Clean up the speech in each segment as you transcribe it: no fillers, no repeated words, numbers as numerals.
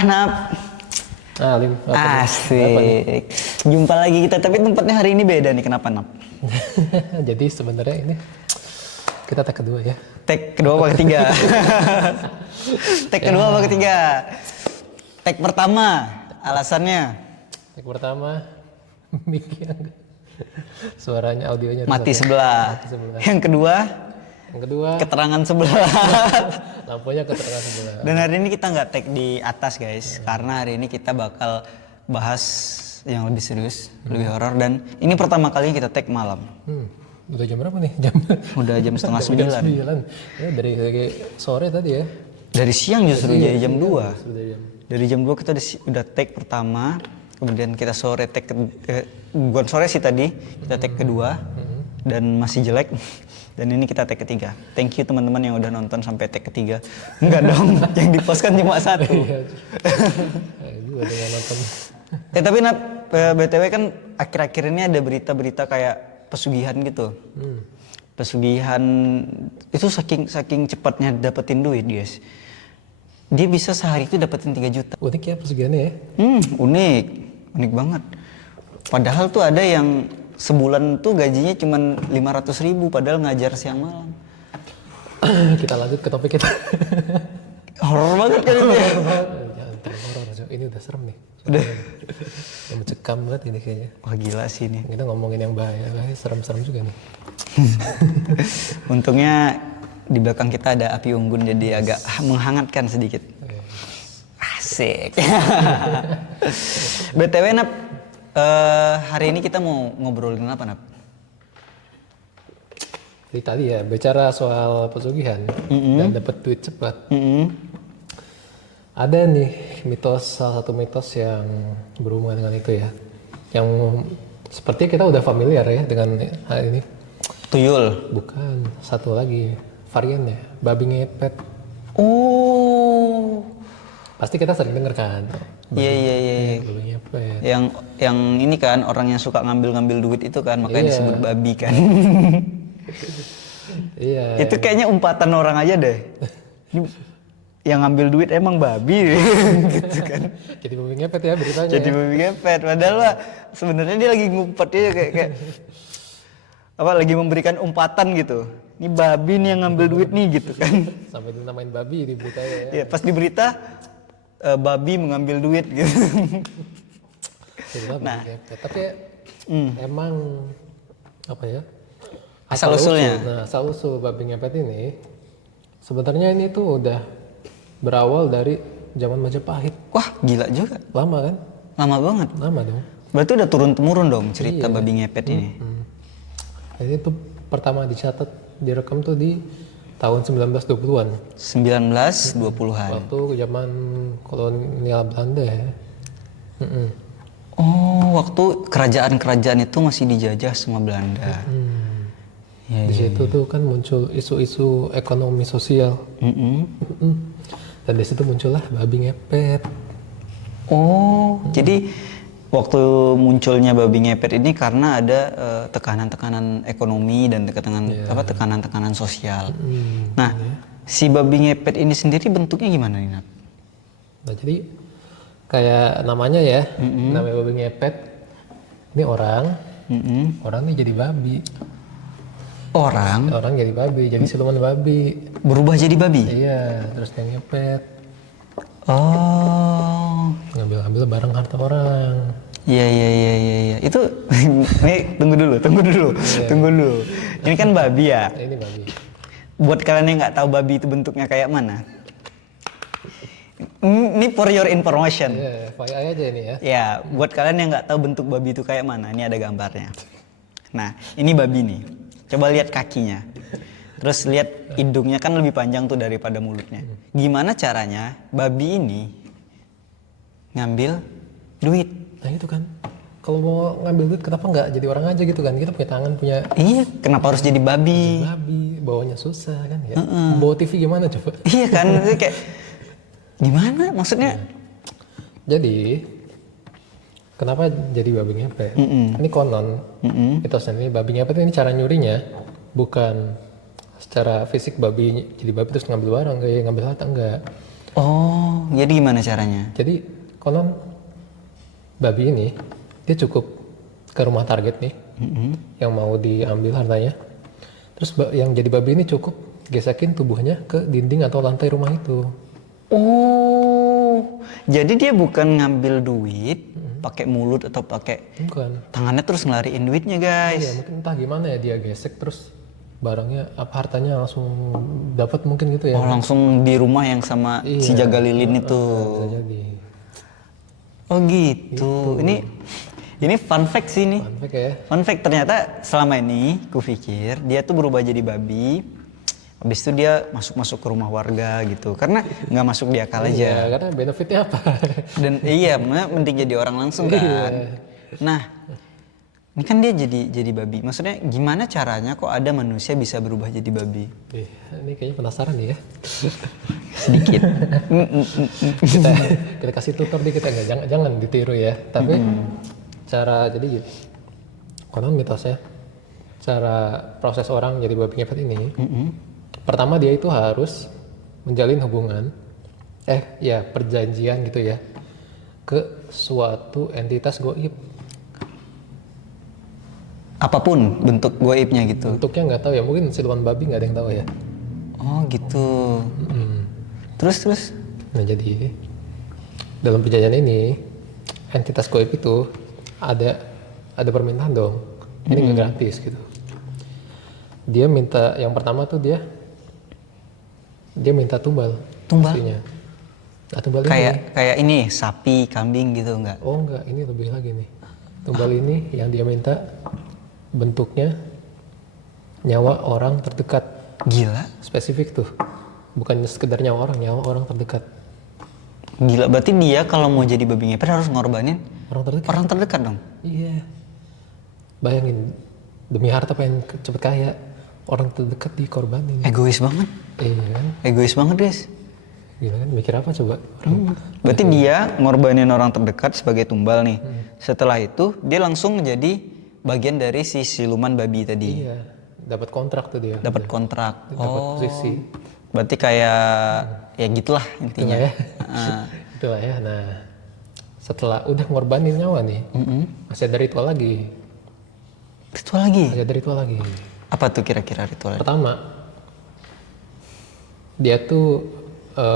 Nap. Lim. Asik. Jumpa lagi kita, tapi tempatnya hari ini beda nih. Kenapa, Nap? Jadi sebenarnya ini kita tag kedua ya. Tag kedua apa ketiga? Tag kedua apa ketiga? Tag pertama, alasannya? Tag pertama, mic yang suaranya audionya mati sebelah. Mati sebelah. Yang kedua, keterangan sebelah. Lampunya keterangan sebelah. Dan hari ini kita nggak tag di atas guys, karena hari ini kita bakal bahas yang lebih serius, lebih horor, dan ini pertama kali kita tag malam. Udah jam berapa nih? Udah jam setengah 9. Ya, dari sore tadi ya. Dari siang justru jadi jam 2. Dari jam 2 kita udah tag pertama, kemudian kita sore tag bukan sore sih tadi, kita tag kedua dan masih jelek. Dan ini kita tag ketiga. Thank you teman-teman yang udah nonton sampai tag ketiga. Enggak dong, yang di-post kan cuma 1. Juga dengan nonton. Tapi BTW kan akhir-akhir ini ada berita-berita kayak pesugihan gitu. Pesugihan itu saking cepatnya dapetin duit, guys. Dia bisa sehari itu dapetin 3 juta. Unik ya pesugihannya ya? Unik banget. Padahal tuh ada yang sebulan tuh gajinya cuma 500.000 padahal ngajar siang malam. Kita lanjut ke topik kita. Horor banget kan ini. Horor, ini udah serem nih. Udah. Yang mencekam banget ini kayaknya. Wah gila sih ini. Kita ngomongin yang bahaya, serem-serem juga nih. Untungnya di belakang kita ada api unggun jadi agak menghangatkan sedikit. Asik. BTW Nap, hari ini kita mau ngobrolin apa, Nap? Jadi tadi ya bicara soal pesugihan dan dapat duit cepat. Ada nih salah satu mitos yang berhubungan dengan itu ya, yang seperti kita udah familiar ya dengan hal ini. Tuyul? Bukan, satu lagi variannya, babi ngepet. Oh, pasti kita sering denger kan? Iya. Babi ngepet. Yang ini kan orang yang suka ngambil duit itu kan, makanya disebut babi kan. Iya. Itu kayaknya umpatan orang aja deh. Yang ngambil duit emang babi gitu kan. Jadi babi ngepet ya beritanya. Jadi babi ngepet, padahal mah sebenarnya dia lagi ngumpet aja kayak apa, lagi memberikan umpatan gitu. Ini babi nih yang ngambil duit nih gitu kan. Sampai dinamain babi di beritanya ya. Iya, pas di berita babi mengambil duit gitu. Nah, tapi emang apa ya? Asal usulnya. Asal usul babi ngepet ini sebenarnya ini tuh udah berawal dari zaman Majapahit. Wah, gila juga. Lama kan? Lama banget. Lama dong. Berarti udah turun-temurun dong cerita babi ngepet ini. Jadi itu pertama dicatat, direkam tuh di tahun 1920-an. 1920-an. Waktu zaman kolonial Belanda ya. Oh, waktu kerajaan-kerajaan itu masih dijajah sama Belanda. Di situ tuh kan muncul isu-isu ekonomi sosial. Dan di situ muncullah babi ngepet. Oh, jadi waktu munculnya babi ngepet ini karena ada tekanan-tekanan ekonomi dan tekanan-tekanan sosial. Nah, si babi ngepet ini sendiri bentuknya gimana nih, Nap? Nah, jadi kayak namanya ya, namanya babi ngepet. Ini orang nih jadi babi. Orang jadi babi, jadi siluman babi. Berubah jadi babi? Iya, terus dia ngepet. Oh, Ngambil barang harta orang. Iya. Itu nih tunggu dulu. Ini kan babi ya? Ini babi. Buat kalian yang nggak tahu babi itu bentuknya kayak mana? Ini for your information. Iya, FYI aja ini ya. Ya, buat kalian yang nggak tahu bentuk babi itu kayak mana, ini ada gambarnya. Nah, ini babi nih. Coba lihat kakinya. Terus lihat hidungnya kan lebih panjang tuh daripada mulutnya. Gimana caranya babi ini ngambil duit? Nah itu kan. Kalau mau ngambil duit kenapa nggak jadi orang aja gitu kan? Kita punya tangan, punya... Iya, kenapa harus jadi babi? Babi, bawanya susah kan ya. Bawa TV gimana coba? Iya kan, itu kayak gimana maksudnya? Jadi kenapa jadi babi ngepet? Ini konon, mitosnya ini babi ngepet ini cara nyurinya bukan secara fisik babi jadi babi terus ngambil barang kayak ngambil harta, enggak. Oh, jadi gimana caranya? Jadi konon babi ini dia cukup ke rumah target nih, yang mau diambil hartanya. Terus yang jadi babi ini cukup gesekin tubuhnya ke dinding atau lantai rumah itu. Oh, jadi dia bukan ngambil duit pakai mulut atau pakai tangannya terus ngelariin duitnya, guys. Iya, mungkin entah gimana ya, dia gesek terus barangnya hartanya langsung dapat mungkin gitu ya. Oh, langsung di rumah yang sama si jaga lilin itu. Bisa jadi. Oh gitu. Ini fun fact sih nih. Fun fact ya. Fun fact, ternyata selama ini kupikir dia tuh berubah jadi babi. Habis itu dia masuk ke rumah warga gitu. Karena nggak masuk di akal aja. Iya, karena benefitnya apa? Dan iya, mending jadi orang langsung kan. Nah, ini kan dia jadi babi. Maksudnya gimana caranya kok ada manusia bisa berubah jadi babi? Ini kayaknya penasaran nih ya. Sedikit. kita kasih tutor dikit ya, jangan ditiru ya. Tapi cara jadi konon mitosnya, cara proses orang jadi babi ngepet ini, pertama dia itu harus menjalin hubungan, perjanjian gitu ya, ke suatu entitas goib. Apapun bentuk goibnya gitu. Bentuknya nggak tahu ya, mungkin siluman babi nggak ada yang tahu ya. Oh gitu. Terus? Nah jadi dalam perjanjian ini entitas goib itu ada permintaan dong. Ini nggak gratis gitu. Dia minta yang pertama tuh dia minta tumbal. Pastinya. Nah, tumbal kayak ini sapi, kambing gitu enggak? Oh enggak, ini lebih lagi nih. Tumbal ini yang dia minta bentuknya nyawa orang terdekat. Gila. Spesifik tuh. Bukan sekedar nyawa orang terdekat. Gila, berarti dia kalau mau jadi babi ngepet harus ngorbanin orang terdekat dong? Iya. Bayangin, demi harta pengen cepet kaya, orang terdekat dikorbanin. Egois banget. Iya kan? Egois banget, guys. Gila kan, mikir apa coba? Berarti dia ngorbanin orang terdekat sebagai tumbal nih. Setelah itu dia langsung jadi bagian dari si siluman babi tadi. Iya, dapat kontrak tuh dia. Dapat kontrak. Dapat posisi. Berarti kayak ya gitulah intinya. Itulah ya. Nah, setelah udah ngorbanin nyawa nih, masih ada ritual lagi. Masih ada ritual lagi. Apa tuh kira-kira ritualnya? Pertama, dia tuh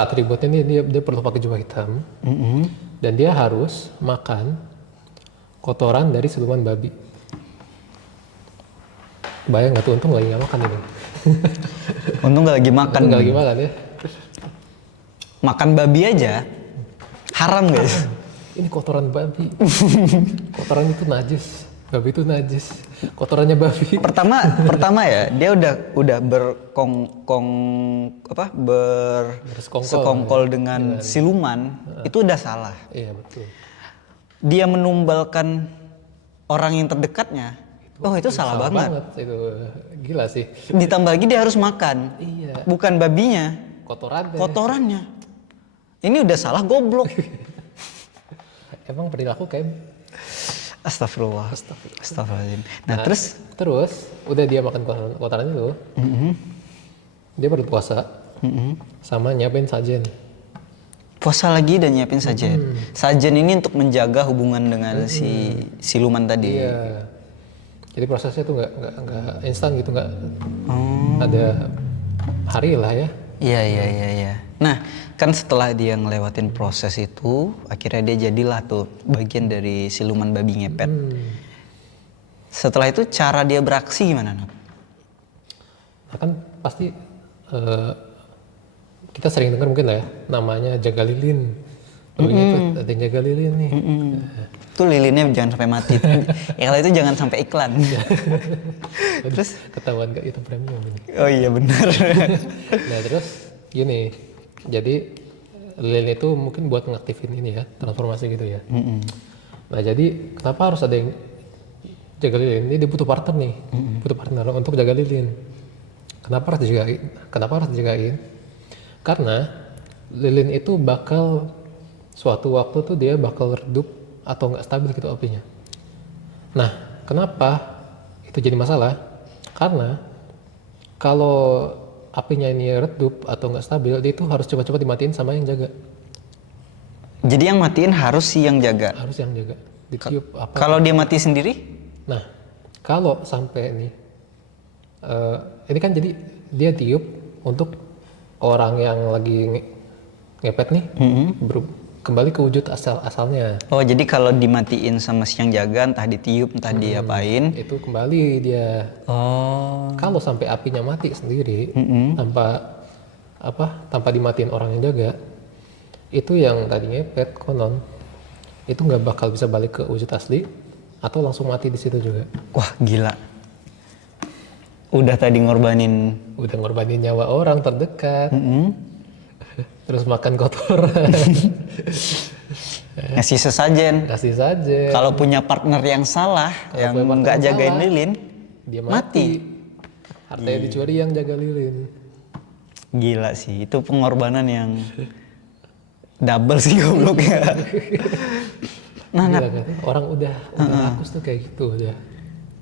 atributnya nih dia perlu pakai jubah hitam, dan dia harus makan kotoran dari siluman babi. Bayang nggak tuh, untung lagi nggak makan ini. Untung nggak lagi makan. Untung nggak lagi makan ya. Makan babi aja haram guys. Ini kotoran babi. Kotoran itu najis. Babi itu najis. Kotorannya babi. Pertama ya, dia udah bersekongkol dengan siluman, itu udah salah. Iya betul. Dia menumbalkan orang yang terdekatnya. Itu salah banget. Itu gila sih. Ditambah lagi dia harus makan. Iya. Bukan babinya. Kotorannya. Ini udah salah goblok. Emang perilaku kayak Astagfirullahaladzim. Nah, terus udah dia makan kotoran itu, dia berpuasa, sama nyiapin sajen. Puasa lagi dan nyiapin sajen. Sajen ini untuk menjaga hubungan dengan si siluman tadi. Iya. Jadi prosesnya tuh nggak instan gitu, nggak ada hari lah ya. Iya. Nah, kan setelah dia ngelewatin proses itu, akhirnya dia jadilah tuh bagian dari siluman babi ngepet. Setelah itu cara dia beraksi gimana, Nap? Nah kan pasti kita sering dengar mungkin lah ya, namanya jaga lilin. Babi ngepet ada yang jaga lilin nih. Itu lilinnya jangan sampai mati. Kalau itu jangan sampai iklan. Terus ketahuan gak itu premium ini. Oh iya benar. Nah terus gini, jadi lilin itu mungkin buat ngaktifin ini ya, transformasi gitu ya. Nah jadi kenapa harus ada yang jaga lilin? Ini dia butuh partner nih, butuh partner untuk jaga lilin. Kenapa harus dijagain? Karena lilin itu bakal suatu waktu tuh dia bakal redup atau nggak stabil gitu apinya. Nah, kenapa itu jadi masalah? Karena kalau apinya ini redup atau nggak stabil, dia itu harus cepat-cepat dimatiin sama yang jaga. Jadi yang matiin harus si yang jaga. Harus yang jaga. Ditiup apa? Kalau dia mati sendiri? Nah, kalau sampai ini kan jadi dia tiup untuk orang yang lagi ngepet nih, kembali ke wujud asalnya. Oh, jadi kalau dimatiin sama si yang jaga, entah ditiup, entah diapain, itu kembali dia. Oh. Kalau sampai apinya mati sendiri tanpa dimatiin orang yang jaga, itu yang tadi ngepet konon itu nggak bakal bisa balik ke wujud asli atau langsung mati di situ juga. Wah, gila. Udah tadi ngorbanin nyawa orang terdekat. Terus makan kotoran. Ngasih sesajen. Kasih saja. Kalau punya partner yang salah, yang nggak jagain lilin, dia mati. Hartanya dicuri yang jaga lilin. Gila sih, itu pengorbanan yang double sih gobloknya. Gila, kan? Orang udah rakus tuh kayak gitu udah.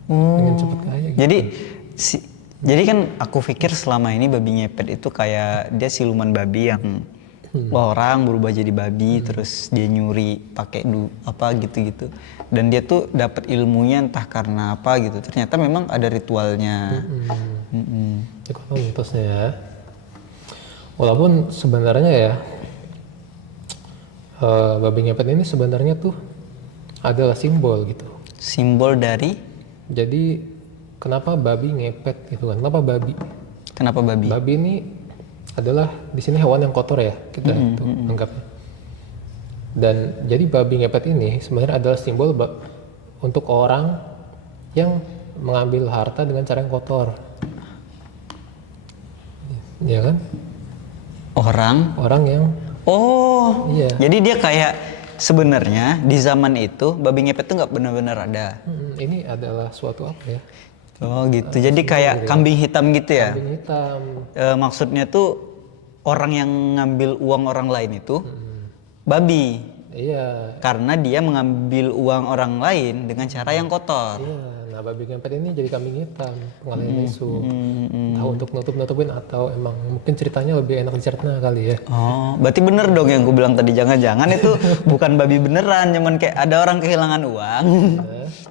Pengen cepet kaya gitu. Jadi kan aku pikir selama ini babi ngepet itu kayak dia siluman babi yang orang berubah jadi babi, terus dia nyuri pakai apa gitu-gitu, dan dia tuh dapat ilmunya entah karena apa gitu. Ternyata memang ada ritualnya. Itu kan mitosnya ya. Walaupun sebenarnya ya babi ngepet ini sebenarnya tuh adalah simbol gitu. Simbol dari? Jadi kenapa babi ngepet gitu kan? Kenapa babi? Kenapa babi? Babi ini adalah di sini hewan yang kotor ya kita anggapnya. Dan jadi babi ngepet ini sebenarnya adalah simbol untuk orang yang mengambil harta dengan cara yang kotor. Ya kan? Orang yang iya. Jadi dia kayak sebenarnya di zaman itu babi ngepet tuh nggak benar-benar ada. Ini adalah suatu apa ya? Oh gitu. Jadi kayak kambing hitam gitu ya? Kambing hitam. Maksudnya tuh orang yang ngambil uang orang lain itu babi. Iya. Karena dia mengambil uang orang lain dengan cara yang kotor. Iya. Nah, babi ngepet ini jadi kambing hitam, pengalian isu. Tahu untuk nutup-nutupin atau emang mungkin ceritanya lebih enak dicerna kali ya. Oh, berarti bener dong yang gue bilang tadi, jangan-jangan itu bukan babi beneran, cuman kayak ada orang kehilangan uang,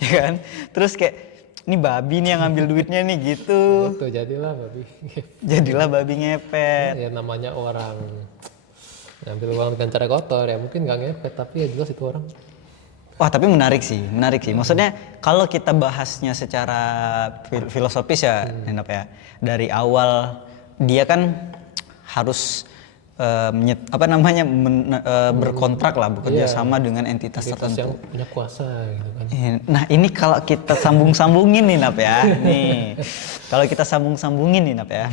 ya kan? Terus kayak ini babi nih yang ngambil duitnya nih gitu. Betul, jadilah babi ngepet. Jadilah babi ngepet. Ya namanya orang ngambil uang dengan cara kotor ya mungkin nggak ngepet tapi ya jelas itu orang. Wah, tapi menarik sih. Maksudnya kalau kita bahasnya secara filosofis ya, Nenap ya. Dari awal dia kan harus berkontrak lah, bekerja sama dengan entitas tertentu. Yang punya kuasa gitu kan. Nah, ini kalau kita sambung-sambungin nih, Nap ya. Nih. Kalau kita sambung-sambungin nih, Nap ya.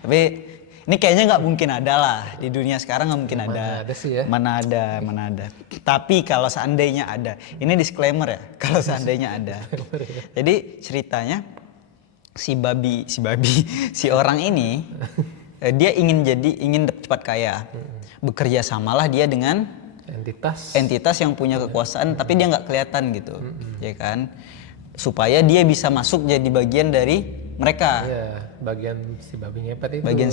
Tapi ini kayaknya nggak mungkin ada lah di dunia sekarang, nggak mungkin ada. Mana ada sih ya? Mana ada. Tapi kalau seandainya ada, ini disclaimer ya. Kalau seandainya ada. Jadi ceritanya si orang ini dia ingin cepat kaya. Bekerja samalah dia dengan entitas yang punya kekuasaan, tapi dia nggak kelihatan gitu, ya kan? Supaya dia bisa masuk jadi bagian dari mereka. Iya, bagian si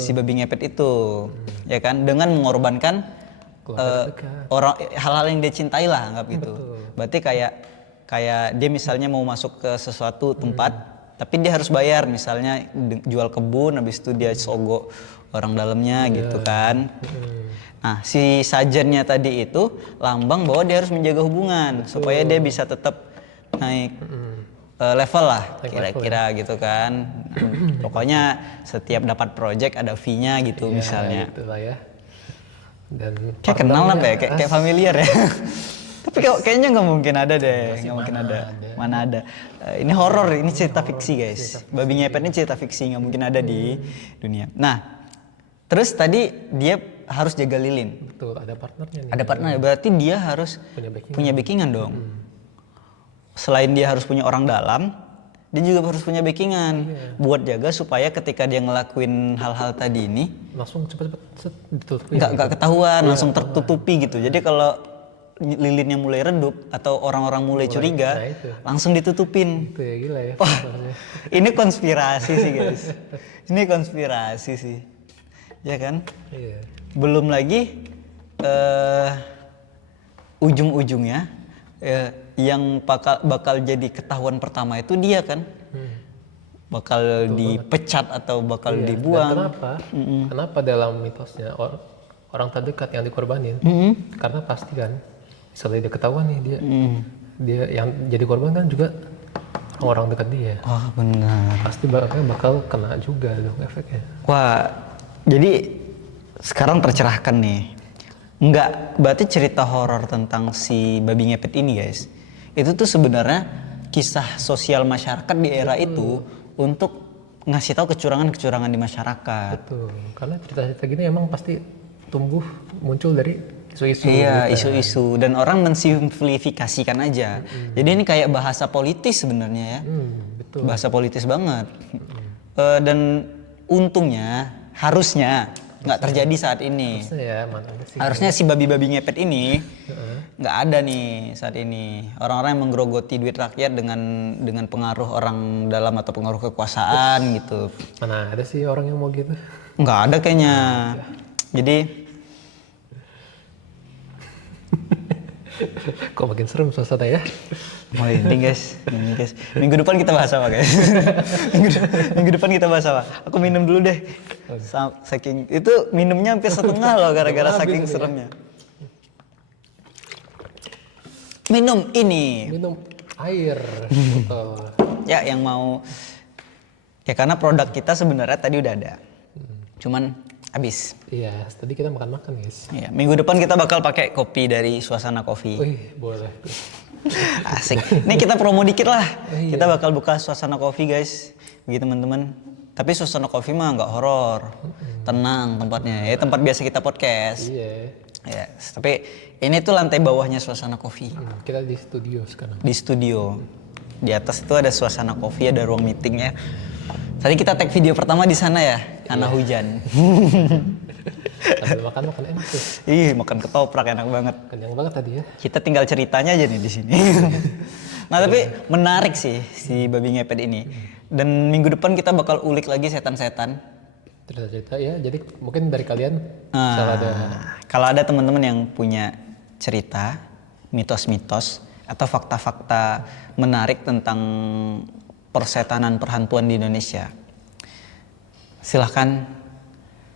babi ngepet itu. Ya kan, dengan mengorbankan hal-hal yang dia cintai lah, anggap gitu. Berarti kayak dia misalnya mau masuk ke sesuatu tempat, tapi dia harus bayar, misalnya jual kebun, habis itu dia sogok orang dalamnya gitu kan. Nah, si sajennya tadi itu lambang bahwa dia harus menjaga hubungan supaya dia bisa tetap naik level lah kira-kira gitu kan. Pokoknya setiap dapat project ada fee-nya gitu misalnya. Gitu lah ya. Dan kayak kenal lah ya, kayak familiar ya. Tapi kayaknya nggak mungkin ada deh, nggak mungkin ada. Mana ada. Ini horor, ini cerita fiksi guys. Babi ngepet ini cerita fiksi, nggak mungkin ada di dunia. Nah, terus tadi dia harus jaga lilin. Betul, ada partnernya nih. Ada partner, berarti dia harus punya backingan dong. Selain dia harus punya orang dalam, dia juga harus punya backingan buat jaga supaya ketika dia ngelakuin hal-hal tadi ini langsung cepet-cepet ditutupin. Nggak ketahuan, langsung tertutupi gitu. Jadi kalau lilinnya mulai redup atau orang-orang mulai curiga, langsung ditutupin. Itu ya gila ya. Wah, ini konspirasi sih guys. Ini konspirasi sih, ya kan? Iya. Belum lagi ujung-ujungnya yang bakal jadi ketahuan pertama itu dia kan. Bakal dipecat atau bakal dibuang. Dan kenapa dalam mitosnya orang terdekat yang dikorbanin? Karena pasti kan, misalnya dia ketahuan nih dia yang jadi korban kan juga orang dekat dia. Oh benar. Pasti bakal kena juga dong efeknya. Wah, jadi sekarang tercerahkan nih. Enggak, berarti cerita horor tentang si babi ngepet ini guys, itu tuh sebenarnya kisah sosial masyarakat di era itu untuk ngasih tahu kecurangan-kecurangan di masyarakat. Betul, karena cerita-cerita gini emang pasti muncul dari isu-isu. Iya, isu-isu dan orang mensimplifikasikan aja. Jadi ini kayak bahasa politis sebenarnya ya. Betul. Bahasa politis banget. Dan untungnya harusnya nggak terjadi saat ini. Harusnya si babi-babi ngepet ini nggak ada nih saat ini. Orang-orang yang menggerogoti duit rakyat dengan pengaruh orang dalam atau pengaruh kekuasaan gitu. Mana ada sih orang yang mau gitu? Nggak ada kayaknya. Jadi kok makin serem suasana ya? Oh ini guys. Minggu depan kita bahas apa guys? Minggu depan kita bahas apa? Aku minum dulu deh. Saking itu minumnya hampir setengah loh gara-gara saking seremnya. Minum ini. Minum air. Ya yang mau. Ya karena produk kita sebenarnya tadi udah ada. Cuman habis. Iya, tadi kita makan-makan guys. Iya, minggu depan kita bakal pakai kopi dari Suasana Coffee. Wih, boleh. Asik. Nih kita promo dikit lah. Kita bakal buka Suasana Coffee guys. Begitu teman-teman. Tapi Suasana Coffee mah nggak horor. Tenang tempatnya. Ya tempat biasa kita podcast. Iya. Ya, tapi ini tuh lantai bawahnya Suasana Coffee. Kita di studio sekarang. Di studio. Di atas itu ada Suasana Coffee, ada ruang meetingnya. Tadi kita tag video pertama di sana ya, karena hujan. Sambil makan enak tuh. Ih, makan ketoprak enak banget. Kenyang banget tadi ya. Kita tinggal ceritanya aja nih di sini. Nah, tapi menarik sih si babi ngepet ini. Dan minggu depan kita bakal ulik lagi setan-setan. Cerita-cerita ya. Jadi mungkin dari kalian kalau ada teman-teman yang punya cerita, mitos-mitos atau fakta-fakta menarik tentang persetanan perhantuan di Indonesia, silahkan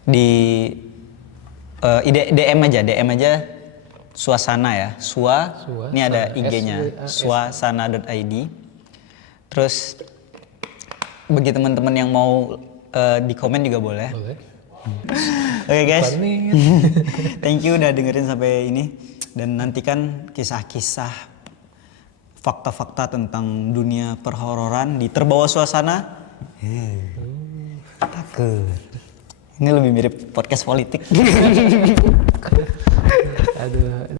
di DM aja Suasana ya, ini ada IG-nya suasana.id. Terus bagi teman-teman yang mau di komen juga boleh. Oke guys, thank you udah dengerin sampai ini dan nantikan kisah-kisah fakta-fakta tentang dunia perhororan di Terbawa Suasana. Takut. Ini lebih mirip podcast politik. Aduh.